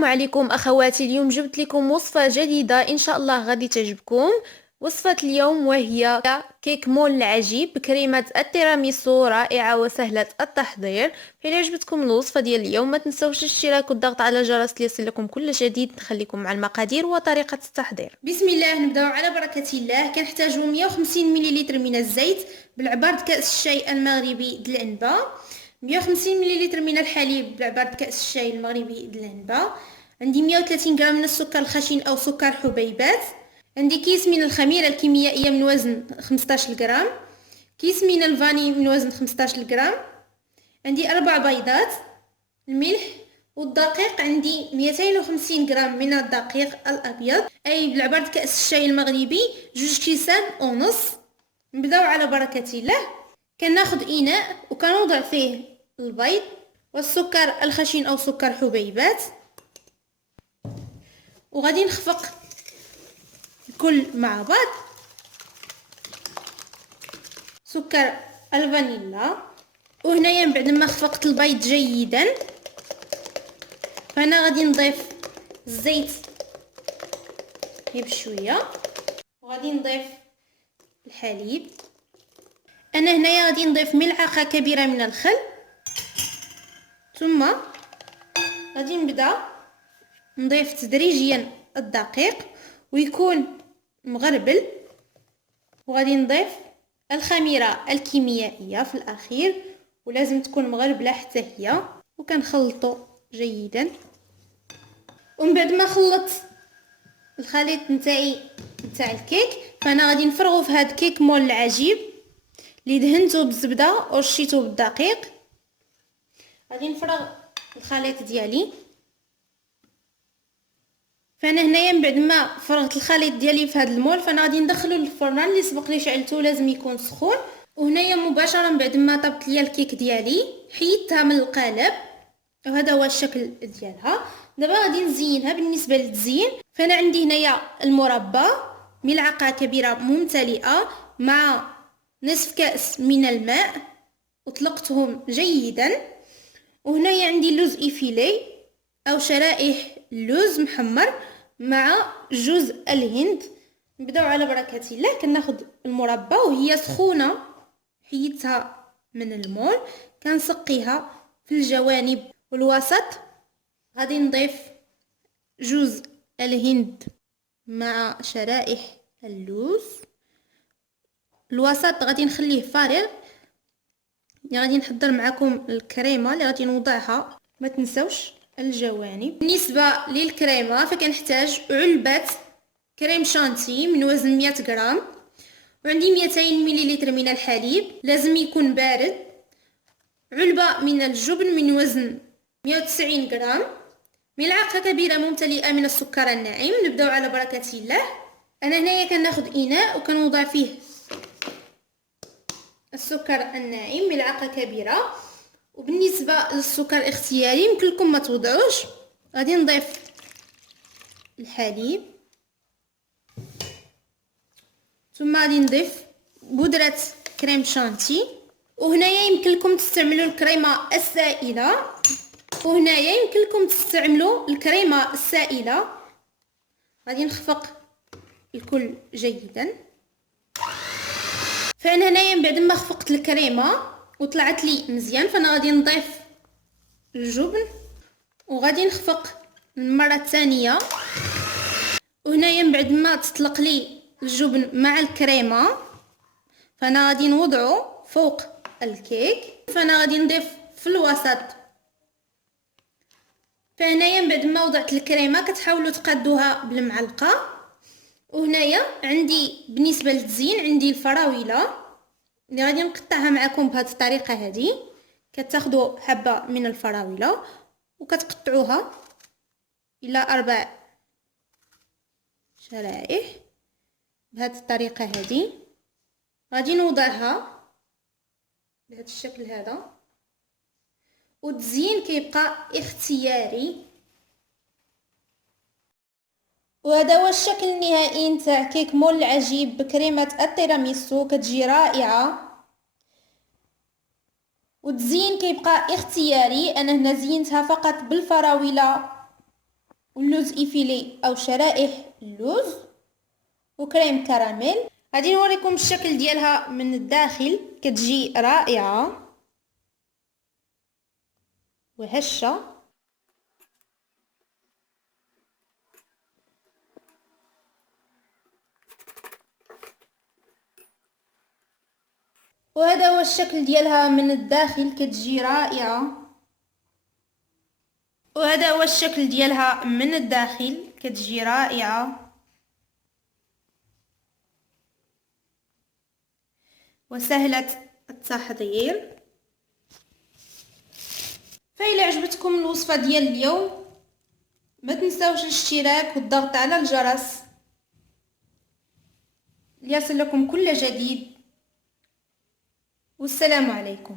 السلام عليكم اخواتي. اليوم جبت لكم وصفة جديدة ان شاء الله غادي تعجبكم. وصفة اليوم وهي كيك مول العجيب بكريمة التيراميسو، رائعة وسهلة التحضير. فإذا عجبتكم الوصفة ديال اليوم ما تنسوش الاشتراك والضغط على الجرس ليصلكم كل جديد. نخليكم مع المقادير وطريقة التحضير. بسم الله، نبداو على بركة الله. كنحتاجو 150 مليلتر من الزيت بالعبارة كأس الشاي المغربي د العنبة، 150 مليلتر من الحليب بالعبارة كأس الشاي المغربي د العنبة، عندي 130 غرام من السكر الخشن أو سكر حبيبات، عندي كيس من الخميرة الكيميائية من وزن 15 غرام، كيس من الفاني من وزن 15 غرام، عندي 4 بيضات، الملح والدقيق عندي 250 غرام من الدقيق الابيض اي بالعبارة كأس الشاي المغربي 2 كيسان ونص. نبداو على بركة الله. كناخد اناء وكنوضع فيه البيض والسكر الخشن او سكر حبيبات، وغادي نخفق الكل مع بعض. سكر الفانيلا، وهنايا من بعد ما خفقت البيض جيدا فانا غادي نضيف الزيت غير بشويه، وغادي نضيف الحليب. انا هنايا غادي نضيف ملعقه كبيره من الخل، ثم غادي نبدا نضيف تدريجيا الدقيق ويكون مغربل، وغادي نضيف الخميره الكيميائيه في الاخير ولازم تكون مغربله حتى هي، وكنخلطو جيدا. ومن بعد ما خلطت الخليط نتاعي نتاع الكيك فانا غادي نفرغو في هاد كيك مول العجيب اللي دهنته بالزبده ورشيته بالدقيق. غادي نفرغ الخليط ديالي. فانا هنايا من بعد ما فرغت الخليط ديالي في هاد المول فانا غادي ندخلو للفران اللي سبق لي شعلته، لازم يكون سخون. وهنايا مباشره من بعد ما طبت ليا الكيك ديالي حيدتها من القالب، وهذا هو الشكل ديالها. دابا غادي نزينها. بالنسبه للتزيين فانا عندي هنايا المربى ملعقه كبيره ممتلئه مع نصف كأس من الماء وطلقتهم جيدا. وهنايا عندي اللوز إفيلي او شرائح اللوز محمر مع جوز الهند. نبداو على بركه الله. كناخد المربى وهي سخونه حيدتها من المول، كنسقيها في الجوانب والوسط. غادي نضيف جوز الهند مع شرائح اللوز. الوسط غادي نخليه فارغ. غادي نحضر معكم الكريمه اللي غادي نوضعها، ما تنسوش الجوانب. بالنسبه للكريمه فكنحتاج علبه كريم شانتي من وزن 100 غرام، وعندي 200 مليلتر من الحليب لازم يكون بارد، علبه من الجبن من وزن 190 غرام، ملعقه كبيره ممتلئه من السكر الناعم. نبداو على بركه الله. انا هنايا كناخد اناء وكنوضع فيه السكر الناعم ملعقه كبيره، وبالنسبه للسكر اختياري يمكن لكم ما توضعوش. غادي نضيف الحليب، ثم غادي نضيف بودره كريم شانتي. وهنايا يمكن لكم تستعملوا الكريمه السائله، وهنايا يمكن لكم تستعملوا الكريمه السائله. غادي نخفق الكل جيدا. فانا هنايا من بعد ما خفقت الكريمه وطلعت لي مزيان فانا غادي نضيف الجبن وغادي نخفق المره الثانيه. وهنايا من بعد ما تطلق لي الجبن مع الكريمه فانا غادي نوضعو فوق الكيك. فانا غادي نضيف في الوسط. فهنايا من بعد ما وضعت الكريمه كتحاولوا تقادوها بالمعلقه. وهنايا عندي بالنسبه للتزيين عندي الفراوله اللي غادي نقطعها معكم بهذه الطريقه. هذه كتاخذوا حبه من الفراوله وكتقطعوها الى 4 شرائح بهذه الطريقه. هذه غادي نوضعها بهذا الشكل هذا، والتزيين كيبقى اختياري. وهذا هو الشكل النهائي نتاع كيك مول العجيب بكريمه التيراميسو. كتجي رائعه والتزيين كيبقى اختياري. انا هنا زينتها فقط بالفراوله واللوز إيفيلي أو شرائح اللوز وكريم كراميل. غادي نوريكم الشكل ديالها من الداخل، كتجي رائعة وهشة. وهذا هو الشكل ديالها من الداخل، كتجي رائعة. وهذا هو الشكل ديالها من الداخل، كتجي رائعة وسهلة التحضير. فإلا عجبتكم الوصفة ديال اليوم ما تنساوش الاشتراك والضغط على الجرس ليصل لكم كل جديد. والسلام عليكم.